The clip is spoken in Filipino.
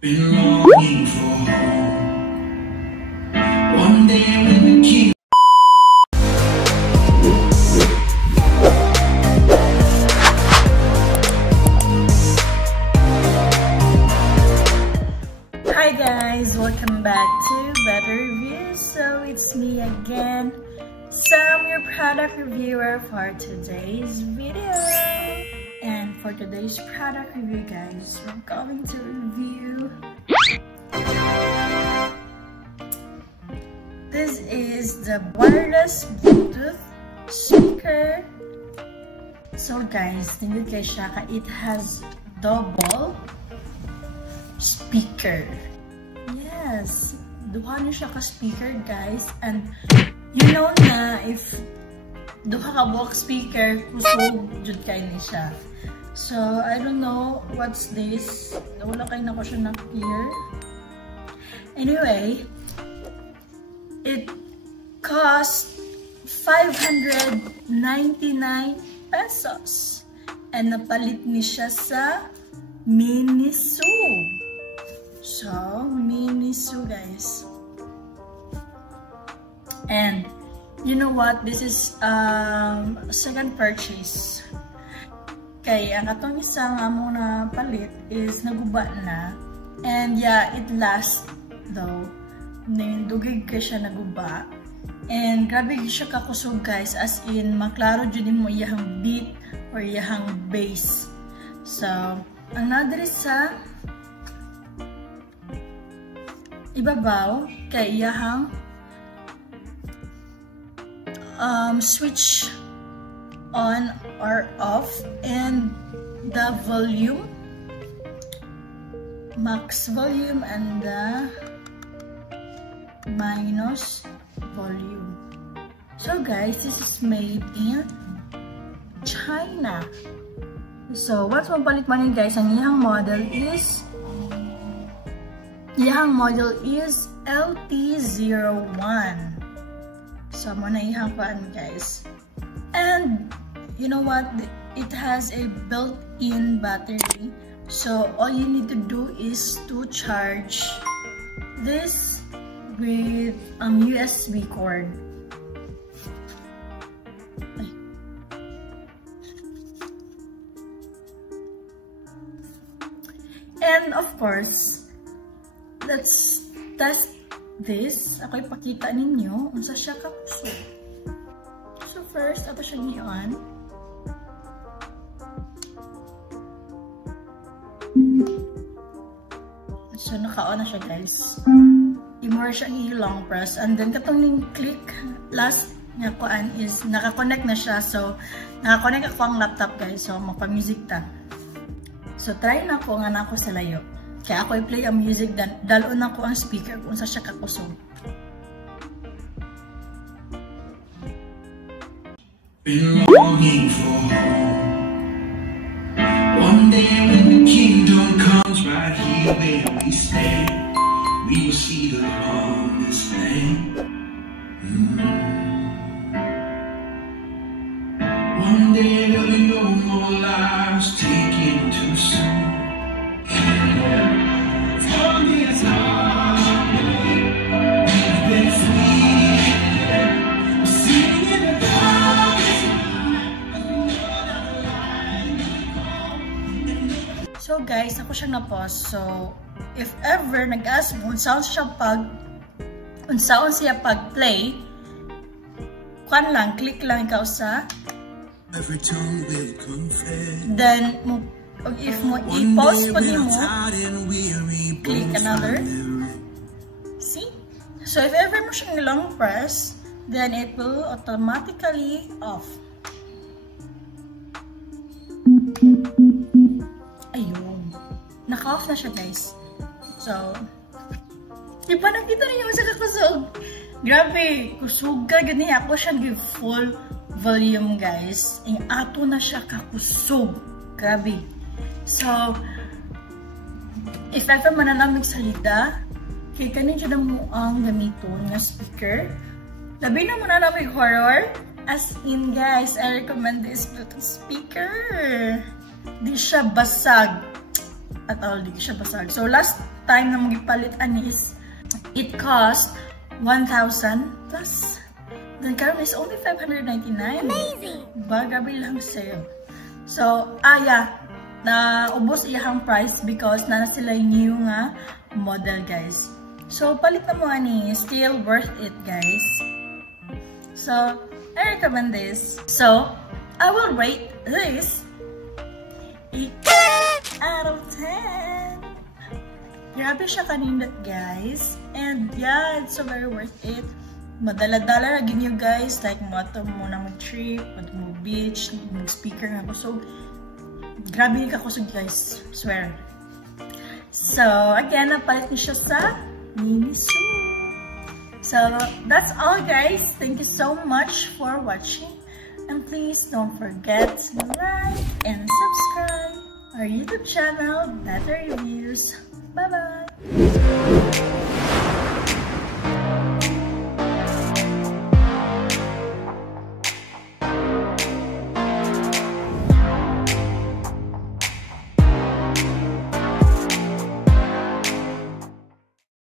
Been longing for home. One day when the king. Hi guys, welcome back to Better Reviews. So it's me again, Sam, your product reviewer for today's video. And for today's product review, guys, we're going to review this is the wireless Bluetooth speaker. So guys, tingnan kayo siya, it has double speaker. Yes, duha niyo siya ka speaker, guys. And you know na if duha ka buwak speaker, kusog jud kay ni siya. So I don't know what's this. Wala kay nako siya na clear. Anyway, it cost 599 pesos. And napalit ni siya sa Miniso. So, Miniso, guys. And you know what? This is second purchase. Kay ang atong isang amo na palit is naguba na. And yeah, it lasts though. Dugig ka siya naguba. And grabe siya kakusog, guys. As in, maklaro dyan mo iyahang beat or iyahang bass. So, ang nadiri sa ibabaw kay iyahang switch on or off, and the volume, max volume, and the minus volume. So guys, this is made in China. So what's mapalit man yun, guys, ang iyang model is LT01. So mo na iyang paan, guys. And you know what, it has a built-in battery, so all you need to do is to charge this with USB cord. And of course, let's test this. Ako ipakita ninyo unsa siya kakusog. So first, ato siya i-on. So naka-on na siya, guys. I-more siya i-long press, and then katong ning click last nga kuan is naka-connect na siya. So naka-connect ako ang laptop, guys. So magpa-music ta. So try na ko nga nako sa layo. Kaya ako i-play ang music, dan dalon na ko ang speaker kung sa siya kakusog. Been longing for home. One day when the kingdom comes, right here where we stand, we will see the promised land. One day there'll be no more lives taken too soon. Tell me it's not. We've been free. We're singing the promise. So guys, ako siya na-pause. So if ever nag-ask mo unsaon siya pag-play, kuan lang, click lang ikaw sa Every tongue will confess. then if mo i-pause pag mo, click another. See? So if ever mo siyang long press, then it will automatically off. Ayun. Naka-off na siya, guys. So, diba nakita niyo sa kakusog? Grabe, kusog ka, ganyan. Ako siya give full volume, guys. Ang ato na siya kakusog. Grabe. So, if ever mananamig salita, kay kanin siya na mo ang gamiton nga speaker. Labi na mananamig horror. As in, guys, I recommend this Bluetooth speaker. Di siya basag. at all, di siya basag. So last time na magipalit ani is it cost 1,000 plus. Then karon is only 599. Amazing! Ba, grabe lang sale. So, yeah, naubos iyang price because na sila new nga model, guys. So, palit na mo ani, still worth it, guys. So, I recommend this. So, I will rate this 8 out of 10. Grabe siya kanindot, guys. And yeah, it's so very worth it. Madala-dala lagi niyo, guys. Like, mato mo na mag-trip, mag-beach, mag-speaker nga ko. So, grabe ka kusog, guys. Swear. So, again, napalit niyo siya sa Miniso. So, that's all, guys. Thank you so much for watching. And please don't forget to like and subscribe our YouTube channel, Better Reviews. Bye-bye!